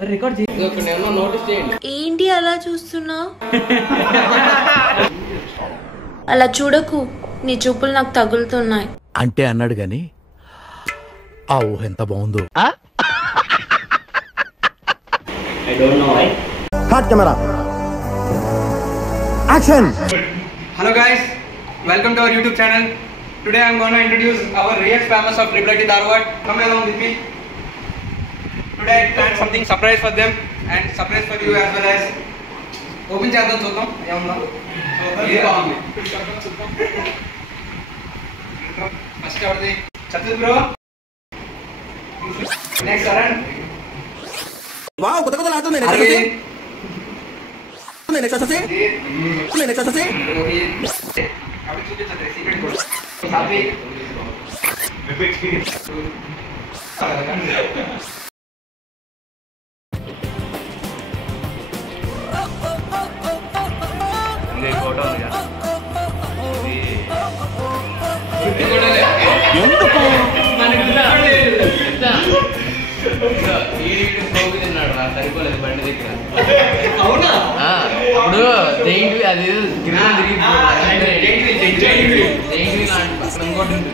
Record ఏంటి అలా చూస్తున్నా? అలా చూడకు, నీ చూపులు నాకు తగులుతున్నాయి. అంటే అన్నాడు గాని ఆ ఊహ ఎంత బాగుందో. I don't know why. Hot camera action. Hello guys, welcome to our YouTube channel. Today I'm going to introduce our real famous of Triple IT Dharwad. Come along with me. Today I planned something surprise for them and surprise for you as well as. Open channel చూద్దాం ఏమన్నా. ఇది బాగుంది. First ఎవరిది? చతుర్ bro. Next అరణ్. Wow కొత్త కొత్త లాడుతుంది. Next వచ్చేసి అవి చూపించండి సీక్రెట్ కోడ్. సాపి. ఇప్పుడు జైంట్ అది ఇంకోటి ఉంటుంది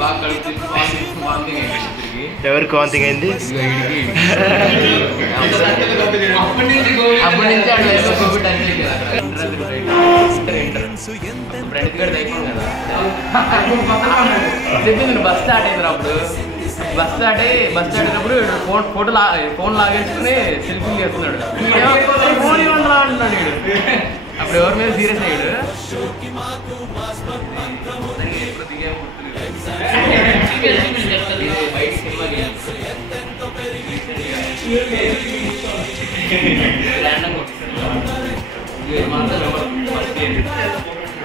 బాగా కలుగుతుంది. ఎవరికి వాంతింగ్ అయింది? అప్పటి నుంచి అట్లా కోవిడ్ అంతే కదా. ఫ్రెండ్ కూడా అయిపోయింది కదా. చెప్పింది బస్ స్టార్ట్ అయింది. అప్పుడు బస్ స్టార్ట్ అయినప్పుడు ఫోన్ లాగేసుకుని సెల్ఫీ చేస్తున్నాడు. ఫోన్ ఇవ్వండి అంటున్నాడు వీడు. అప్పుడు ఎవరి మీద సీరియస్ అయ్యాడు.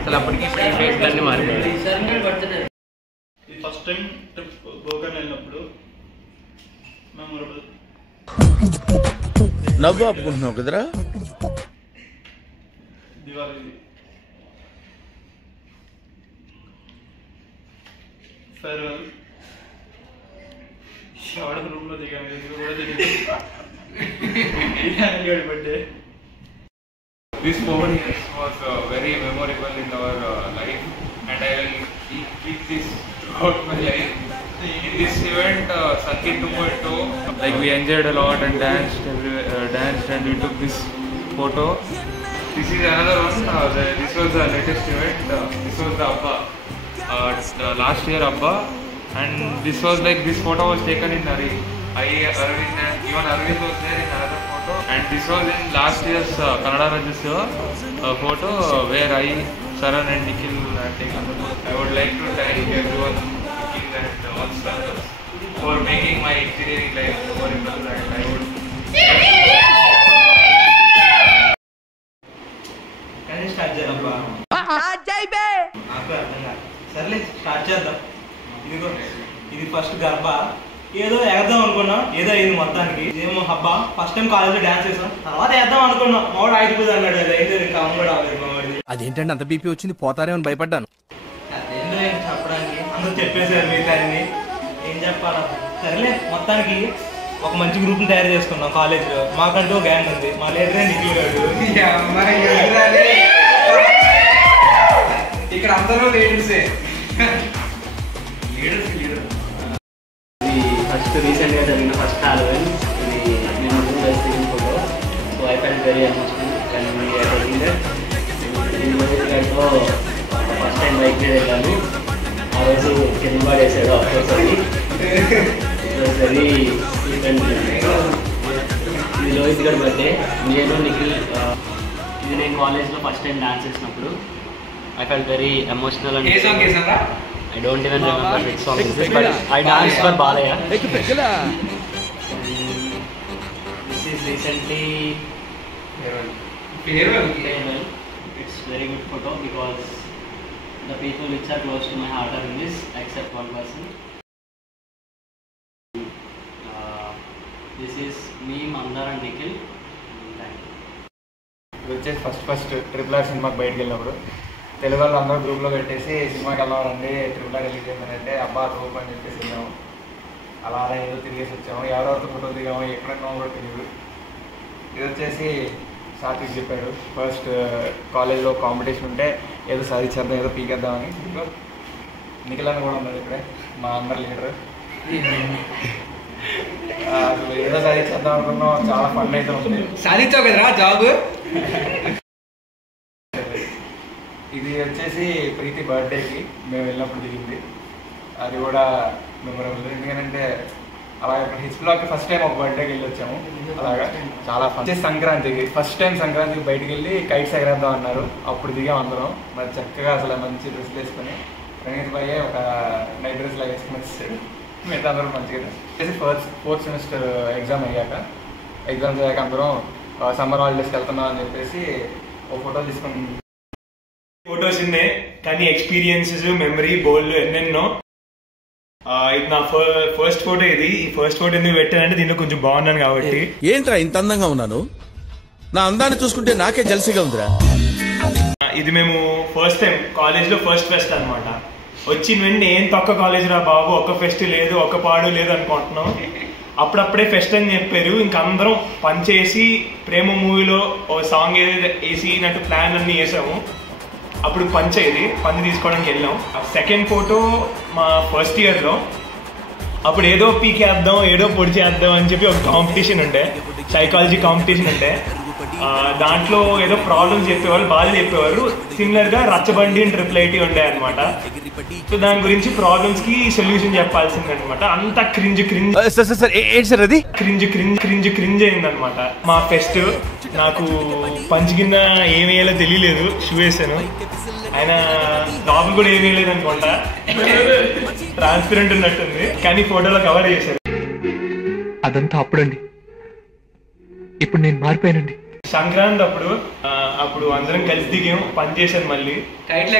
అసలు అప్పటికి ఫేస్లన్నీ మారిపోయాయి. ఫస్ట్ టైం ట్రిప్ గోకర్ణ వెళ్ళినప్పుడు మెమొరబుల్. నవ్వు ఆపుకుంటున్నావు కదరా. దివాళీ ఫేర్వెల్ ఎవడ రూమ్ లో దిగాను కూడా తెలియదు. Birthday. This 4 years was very memorable in our life, and I will keep this throughout my life. In this event, Circuit 2.0, like we enjoyed a lot and danced and we took this photo. This is another one. This was the latest event. This was the Abba, the last year Abba, and this was like this photo was taken in Arvind, and even Arvind was there in another photo. And this was in last year's Kannada Rajyotsav photo where I, Saran and Nikhil had taken the photo. I would like to thank everyone, Nikhil and all staff, for making my engineering life memorable, and I would. కానీ start చేద్దాం. సర్లే start చేద్దాం. ఇదిగో ఇది first గర్భ. ఏదో వేద్దాం అనుకున్నాం, ఏదో అయింది మొత్తానికి. ఏమో హబ్బా ఫస్ట్ టైం కాలేజ్లో డాన్స్ చేసాం, తర్వాత వేద్దాం అనుకున్నాం. మావాడు ఆగిపోదు అన్నాడు. అది అయితే ఇంకా అమ్మ కూడా అవ్వలేదు మావాడిది. అదేంటంటే అంత బీపీ వచ్చింది, పోతారేమని భయపడ్డాను. అదేంటో ఏం చెప్పడానికి, అందరూ చెప్పేశారు మిగతాన్ని, ఏం చెప్పాలా. సరేలే మొత్తానికి ఒక మంచి గ్రూప్ని తయారు చేసుకున్నాం కాలేజ్లో. మాకంటూ ఒక గ్యాంగ్ ఉంది. మా లీడరే నిఖిల్ గారు. ఇక్కడ అందరూ లీడర్సే. ఫస్ట్ రీసెంట్గా జరిగిన ఫస్ట్ హాలోవీన్. ఇది నేను second photo. So I felt very emotional గారితో ఫస్ట్ టైం బైక్ మీద వెళ్ళాను. ఆ రోజు కింద పడేసాడు అఫ్కోర్స్. అది వెరీ ఇది లోహిత్ గారి బర్త్డే. నేను నిఖిల్ ఇది నేను కాలేజ్లో ఫస్ట్ టైం డాన్స్ చేసినప్పుడు I felt very emotional. And I don't even remember which song is this, but I danced for Balaya. This is recently farewell. It's very good photo because the people which are close to my heart are in this, except one person. This is me, Mandar and Nikhil. వచ్చేసి first triple R సినిమాకి బయటకు వెళ్ళినప్పుడు తెలుగు వాళ్ళు అందరూ గ్రూప్లో పెట్టేసి సినిమాకి వెళ్ళాలండి ట్రిపుల్ ఆర్ రిలీజ్ అయిందంటే అబ్బా రూప్ అని చెప్పేసి వెళ్ళాము. అలా ఏదో తిరిగేసి వచ్చాము. ఎవరెవరితో ఫోటో దిగామో ఎక్కడెక్కడ కూడా తెలియదు. ఇది వచ్చేసి సాత్విక్ చెప్పాడు ఫస్ట్ కాలేజ్లో కాంపిటీషన్ ఉంటే ఏదో సాధించేద్దాం ఏదో పీకేద్దామని. నిఖిల్ అని కూడా ఉన్నాడు ఇక్కడే, మా అందరు లీడర్. అసలు ఏదో సాధించేద్దాం అనుకున్నాం, చాలా ఫన్ అయితే ఉంది. సాధించావు కదరా జాబ్. ఇది వచ్చేసి ప్రీతి బర్త్డేకి మేము వెళ్ళినప్పుడు దిగింది. అది కూడా మెమొరబుల్. ఎందుకంటే అలాగే హిట్స్ బ్లాక్కి ఫస్ట్ టైం ఒక బర్త్డేకి వెళ్ళి వచ్చాము. అలాగా చాలా ఫన్. సంక్రాంతికి ఫస్ట్ టైం సంక్రాంతికి బయటికి వెళ్ళి కైట్స్ ఎగరేద్దాం అన్నారు. అప్పుడు దిగాం అందరం. మరి చక్కగా అసలు మంచి డ్రెస్లు వేసుకొని ప్రణీత్ భయ్యే ఒక నైట్ డ్రెస్ లాగా వేసుకుని వచ్చాడు. మిగతా అందరూ మంచిగా వచ్చేసి ఫోర్త్ సెమిస్టర్ ఎగ్జామ్ అయ్యాక అందరం సమ్మర్ హాలిడేస్కి వెళ్తున్నాం అని చెప్పేసి ఒక ఫోటో తీసుకుని ఫొటోస్ ఉన్నాయి కానీ ఎక్స్పీరియన్సెస్ మెమరీ బోల్డ్ ఎన్నెన్నో. ఇది నా ఫస్ట్ ఫోటో. ఇది ఈ ఫస్ట్ ఫోటో ఎందుకు పెట్టానంటే దీంట్లో కొంచెం బాగున్నాను కాబట్టి. ఏంట్రా ఇంత అందంగా ఉన్నాను? నా అందాన్ని చూసుకుంటే నాకే జల్సీగా ఉందిరా. ఇది మేము ఫస్ట్ టైం కాలేజ్లో ఫస్ట్ ఫెస్ట్ అనమాట. వచ్చిన వెంటనే ఏం తొక్క కాలేజ్ రా బాబు, ఒక్క ఫెస్ట్ లేదు ఒక్క పాడు లేదు అనుకుంటున్నాం. అప్పుడప్పుడే ఫెస్ట్ అని చెప్పారు. ఇంక అందరం పనిచేసి ప్రేమ మూవీలో ఓ సాంగ్ వేసినట్టు ప్లాన్ అన్ని వేసాము. అప్పుడు పంచ్ తీసుకోవడానికి వెళ్ళాం. సెకండ్ ఫోటో మా ఫస్ట్ ఇయర్లో. అప్పుడు ఏదో పీకేద్దాం ఏదో పొడి చేద్దాం అని చెప్పి ఒక కాంపిటీషన్ ఉండే, సైకాలజీ కాంపిటీషన్ ఉండే. దాంట్లో ఏదో ప్రాబ్లమ్స్ చెప్పేవాళ్ళు, బాధలు చెప్పేవారు. సిమిలర్గా రచ్చబండి అండ్ ట్రిపుల్ ఉండే అనమాట. సో దాని గురించి ప్రాబ్లమ్స్కి సొల్యూషన్ చెప్పాల్సింది అనమాట. అంతా క్రింజ్ అయిందనమాట మా ఫెస్ట్. నాకు పంచ్ కింద ఏం వేయాలో తెలియలేదు, షూ వేసాను. ఆయన లోపల కూడా ఏం వేయలేదు అనుకుంటా, ట్రాన్స్పరెంట్ ఉన్నట్టుంది. కానీ ఫోటోలో కవర్ చేశారు. అదంతా అప్పుడండి, ఇప్పుడు నేను మారిపోయానండి. సంక్రాంతి అప్పుడు అందరం కలిసి దిగాం, పని చేశాను. మళ్ళీ కైట్లు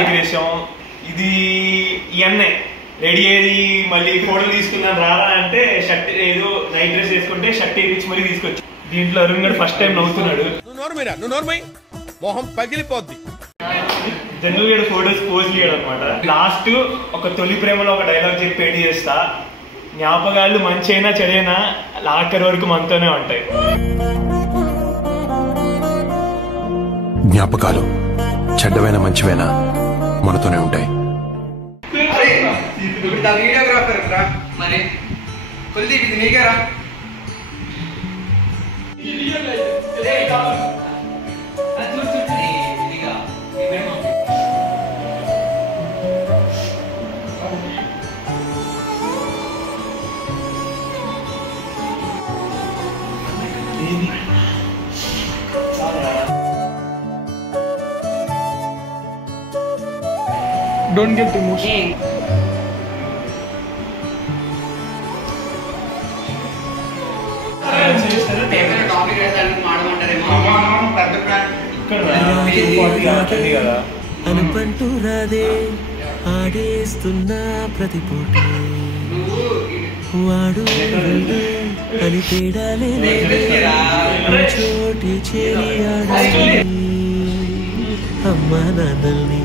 ఎగిరేసాం. ఇది ఇవన్నీ రెడీ అయ్యి మళ్ళీ ఫోటో తీసుకున్నాను రారా అంటే షర్ట్ ఏదో నైట్ డ్రెస్ వేసుకుంటే షర్ట్ వేయించి మళ్ళీ తీసుకొచ్చి. దీంట్లో అరుణ్ గారు ఫస్ట్ టైం నవ్వుతున్నాడు. జనరల్ గా ఫోటోస్ పోజ్ చేయడం అనమాట. లాస్ట్ ఒక తొలి ప్రేమలో ఒక డైలాగ్ చెప్పి పెళ్లి చేస్తా, జ్ఞాపకాలు మంచి అయినా చెడైనా ఆఖరి వరకు మనతోనే ఉంటాయి. జ్ఞాపకాలు చెడ్డవైనా మంచివైనా మనతోనే ఉంటాయి. వీడియోగ్రాఫర్ రా మరి కుల్దీప్, ఇది నీకేరా? Don't get emotional. అనుకుంటూ రాదే ఆడేస్తున్నా ప్రతి పూట వాడు అని తేడాలే చోటి చేరి ఆడాలి. అమ్మా నాన్నల్ని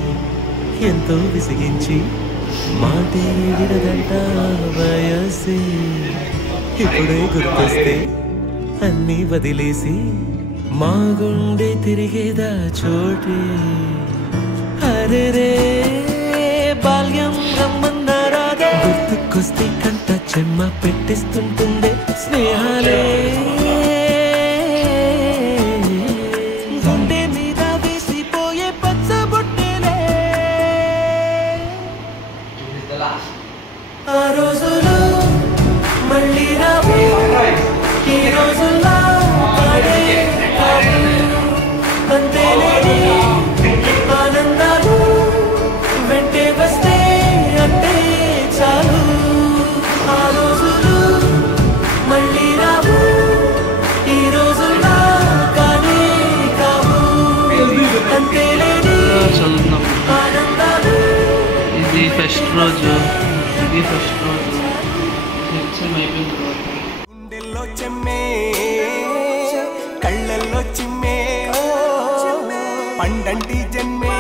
ఎంతో విసిగించి మాటే విడదంట వయసే. ఇప్పుడే గుర్తొస్తే అన్నీ వదిలేసి మా గుండె తిరిగేదా చోటే. అరే రే బాల్యం రమ్మన్నారాగా గుర్తుకొస్తే కంట చెమ్మ పెట్టిస్తుంటుండే స్నేహాలే. గుండె మీద వేసిపోయే పచ్చబొట్టేలే. ఆ రోజులు మళ్ళీ రావు, ఈ రోజుల్లో అంతేలేని ఆనందాలు వెంటే వస్తే అంటే చాలు. ఆ రోజులు మళ్ళీ రావు, ఈ రోజుల్లో కానీ కావు. అంతేలేని ఆనందాలు. ఇది ఫస్ట్ రోజు ఎగ్జామ్ అయిపోయిన తర్వాత గుండెల్లో చెమ్మే కళ్ళల్లో చిమ్మే పండంటి జన్మే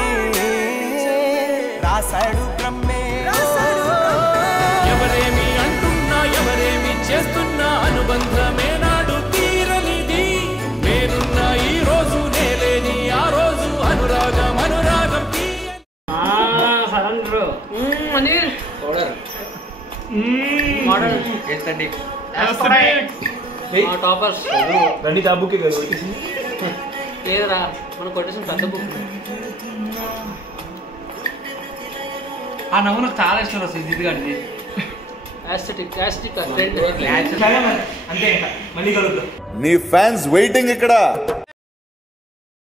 రాశాడు బ్రహ్మే. ఎవరేమి అంటున్నా చేస్తున్న అనుబంధమే నాడు తీరనిది నేనున్న ఈ రోజు నేలేని ఆ రోజు అనురాగం అనురాగం మోడల్ టాపర్స్ రండి ఆ బుక్ కదా వచ్చేసి లేదురా మనం కొట్టేసిన పెద్ద బుక్. ఆ నవ్వు నాకు చాలా ఇష్టం రా సుజిత్ గారిది. యాస్టిక్ అంతే ఇంకా మళ్ళీ కలుద్దాం. నీ ఫ్యాన్స్ వెయిటింగ్ ఇక్కడ.